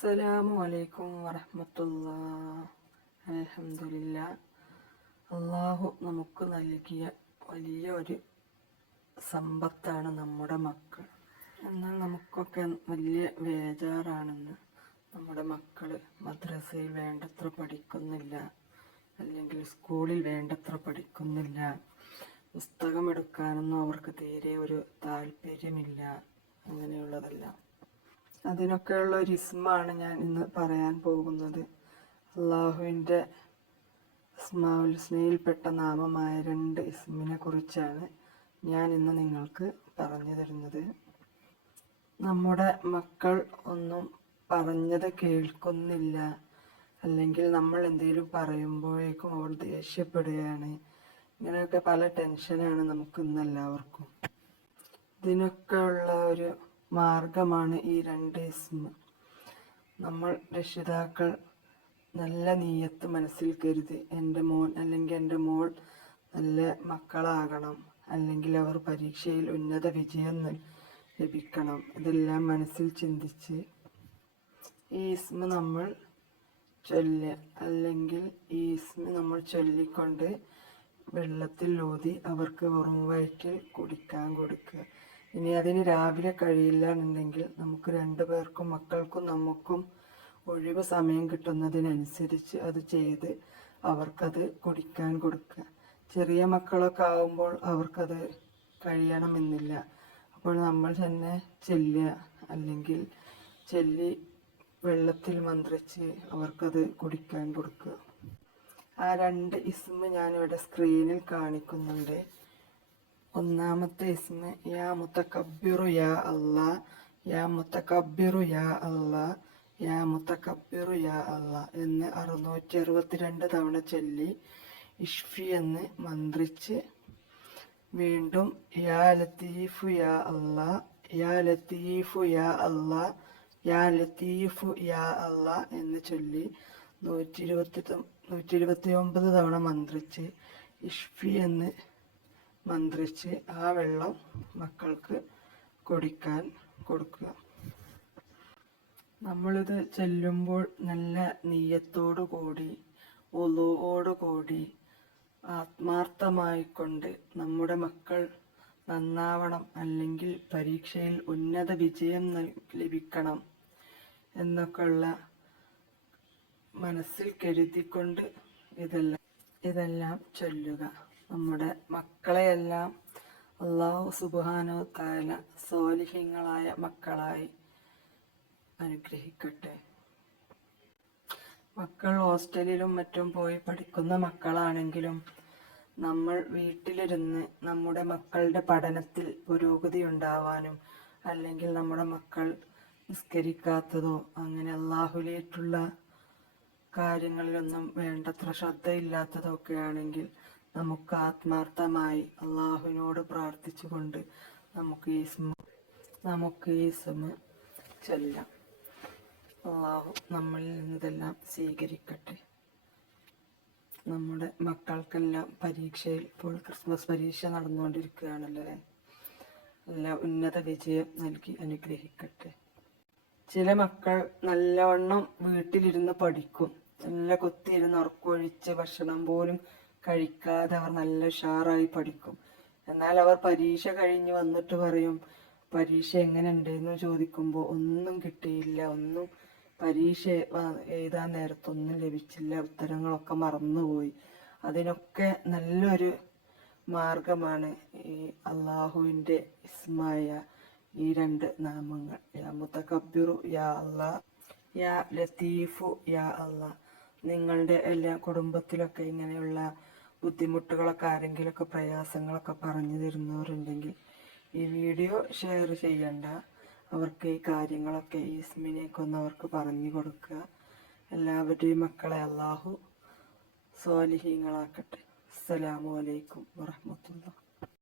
അസ്സലാമു അലൈക്കും വറഹ്മത്തുള്ളാഹി. അൽഹംദുലില്ലാ. അള്ളാഹു നമുക്ക് നൽകിയ വലിയ ഒരു സമ്പത്താണ് നമ്മുടെ മക്കൾ. എന്നാൽ നമുക്കൊക്കെ വലിയ ബേജാറാണെന്ന്. നമ്മുടെ മക്കൾ മദ്രസയിൽ വേണ്ടത്ര പഠിക്കുന്നില്ല, അല്ലെങ്കിൽ സ്കൂളിൽ വേണ്ടത്ര പഠിക്കുന്നില്ല, പുസ്തകം എടുക്കാനൊന്നും അവർക്ക് തീരെ ഒരു താല്പര്യമില്ല, അങ്ങനെയുള്ളതെല്ലാം. അതിനൊക്കെയുള്ള ഒരു ഇസ്മാണ് ഞാൻ ഇന്ന് പറയാൻ പോകുന്നത്. അള്ളാഹുവിൻ്റെ അസ്മാഉൽ ഹുസ്നയിൽപ്പെട്ട നാമമായ 2 ഇസ്മിനെ കുറിച്ചാണ് ഞാൻ ഇന്ന് നിങ്ങൾക്ക് പറഞ്ഞു തരുന്നത്. നമ്മുടെ മക്കൾ ഒന്നും പറഞ്ഞത് കേൾക്കുന്നില്ല, അല്ലെങ്കിൽ നമ്മൾ എന്തെങ്കിലും പറയുമ്പോഴേക്കും അവർ ദേഷ്യപ്പെടുകയാണ്. ഇങ്ങനെയൊക്കെ പല ടെൻഷനാണ് നമുക്ക് ഇന്നെല്ലാവർക്കും. ഇതിനൊക്കെ ഉള്ള ഒരു മാർഗമാണ് ഈ 2 ഇസ്മ. നമ്മൾ രക്ഷിതാക്കൾ നല്ല നീയത്ത് മനസ്സിൽ കരുതി എൻ്റെ മോൻ അല്ലെങ്കിൽ എൻ്റെ മോൾ നല്ല മക്കളാകണം, അല്ലെങ്കിൽ അവർ പരീക്ഷയിൽ ഉന്നത വിജയം ലഭിക്കണം, ഇതെല്ലാം മനസ്സിൽ ചിന്തിച്ച് ഈ ഇസ്മ നമ്മൾ ചൊല്ലുക, അല്ലെങ്കിൽ ഈ ഇസ്മ നമ്മൾ ചൊല്ലിക്കൊണ്ട് വെള്ളത്തിൽ ഊതി അവർക്ക് വെറും വയറ്റിൽ കുടിക്കാൻ കൊടുക്കുക. ഇനി അതിന് രാവിലെ കഴിയില്ല എന്നുണ്ടെങ്കിൽ നമുക്ക് 2 പേർക്കും, മക്കൾക്കും നമുക്കും ഒഴിവ് സമയം കിട്ടുന്നതിനനുസരിച്ച് അത് ചെയ്ത് അവർക്കത് കുടിക്കാൻ കൊടുക്കുക. ചെറിയ മക്കളൊക്കെ ആകുമ്പോൾ അവർക്കത് കഴിയണമെന്നില്ല. അപ്പോൾ നമ്മൾ തന്നെ ചെല്ലുക, അല്ലെങ്കിൽ ചൊല്ലി വെള്ളത്തിൽ മന്ത്രിച്ച് അവർക്കത് കുടിക്കാൻ കൊടുക്കുക. ആ 2 ഇസ്മ ഞാനിവിടെ സ്ക്രീനിൽ കാണിക്കുന്നുണ്ട്. ഒന്നാമത്തെ ഇസ്മ യാ മുതകബ്ബിറു യാ അല്ലാ, യാ മുതകബ്ബിറു യാ അല്ലാ, യാ മുതകബ്ബിറു യാ അല്ലാ എന്ന് 662 തവണ ചൊല്ലി ഇഷ്ഫി എന്ന് മന്ത്രിച്ച് വീണ്ടും യാ ലത്തീഫു യാ അല്ലാ, യാ ലത്തീഫു യാ അല്ലാ, യാ ലത്തീഫു യാ അല്ലാ എന്ന് ചൊല്ലി 129 തവണ മന്ത്രിച്ച് ഇഷ്ഫി എന്ന് മന്ത്രിച്ച് ആ വെള്ളം മക്കൾക്ക് കുടിക്കാൻ കൊടുക്കുക. നമ്മളിത് ചെല്ലുമ്പോൾ നല്ല നീയത്തോടു കൂടി, വുളൂഓടു കൂടി, ആത്മാർത്ഥമായിക്കൊണ്ട് നമ്മുടെ മക്കൾ നന്നാവണം, അല്ലെങ്കിൽ പരീക്ഷയിൽ ഉന്നത വിജയം ലഭിക്കണം എന്നൊക്കെയുള്ള മനസ്സിൽ കരുതിക്കൊണ്ട് ഇതെല്ലാം ചൊല്ലുക. നമ്മുടെ മക്കളെയെല്ലാം അല്ലാഹു സുബ്ഹാനഹു വ തആല സ്വാലിഹീങ്ങളായ മക്കളായി അനുഗ്രഹിക്കട്ടെ. മക്കൾ ഹോസ്റ്റലിലും മറ്റും പോയി പഠിക്കുന്ന മക്കളാണെങ്കിലും നമ്മൾ വീട്ടിലിരുന്ന് നമ്മുടെ മക്കളുടെ പഠനത്തിൽ പുരോഗതി ഉണ്ടാവാനും, അല്ലെങ്കിൽ നമ്മുടെ മക്കൾ നിസ്കരിക്കാത്തതോ അങ്ങനെ അല്ലാഹുവിലേക്കുള്ള കാര്യങ്ങളിലൊന്നും വേണ്ടത്ര ശ്രദ്ധയില്ലാത്തതോ ഒക്കെ ആണെങ്കിൽ നമുക്ക് ആത്മാർത്ഥമായി അള്ളാഹുവിനോട് പ്രാർത്ഥിച്ചുകൊണ്ട് നമുക്ക് ഈ ഇസ്മ ചൊല്ലാം. അള്ളാഹു നമ്മളിൽ നിന്നിതെല്ലാം സ്വീകരിക്കട്ടെ. നമ്മുടെ മക്കൾക്കെല്ലാം പരീക്ഷയിൽ, ഇപ്പോൾ ക്രിസ്മസ് പരീക്ഷ നടന്നുകൊണ്ടിരിക്കുകയാണല്ലോ, എല്ലാ ഉന്നത വിജയം നൽകി അനുഗ്രഹിക്കട്ടെ. ചില മക്കൾ നല്ലവണ്ണം വീട്ടിലിരുന്ന് പഠിക്കും, നല്ല കുത്തിയിരുന്ന് ഉറക്കമൊഴിച്ച് ഭക്ഷണം പോലും കഴിക്കാതെ അവർ നല്ല ഉഷാറായി പഠിക്കും. എന്നാൽ അവർ പരീക്ഷ കഴിഞ്ഞ് വന്നിട്ട് പറയും, പരീക്ഷ എങ്ങനെ ഉണ്ടെന്ന് ചോദിക്കുമ്പോൾ ഒന്നും കിട്ടിയില്ല, ഒന്നും പരീക്ഷ എഴുതാൻ നേരത്തൊന്നും ലഭിച്ചില്ല, ഉത്തരങ്ങളൊക്കെ മറന്നുപോയി. അതിനൊക്കെ നല്ലൊരു മാർഗമാണ് ഈ അള്ളാഹുവിൻ്റെ ഇസ്മായ ഈ 2 നാമങ്ങൾ, യാ മുതകബ്ബിറു യാ അല്ലാ, യാ ലത്തീഫു യാ അല്ലാ. നിങ്ങളുടെ എല്ലാ കുടുംബത്തിലൊക്കെ ഇങ്ങനെയുള്ള ബുദ്ധിമുട്ടുകളൊക്കെ, ആരെങ്കിലുമൊക്കെ പ്രയാസങ്ങളൊക്കെ പറഞ്ഞു തരുന്നവരുണ്ടെങ്കിൽ ഈ വീഡിയോ ഷെയർ ചെയ്യണ്ട, അവർക്ക് ഈ കാര്യങ്ങളൊക്കെ, ഈ ഇസ്മിനെയൊക്കെ ഒന്ന് അവർക്ക് പറഞ്ഞു കൊടുക്കുക. എല്ലാവരുടെയും മക്കളെ അല്ലാഹു സ്വാലിഹീങ്ങളാക്കട്ടെ. അസ്സലാമു അലൈക്കും വറഹ്മത്തുള്ളാഹി.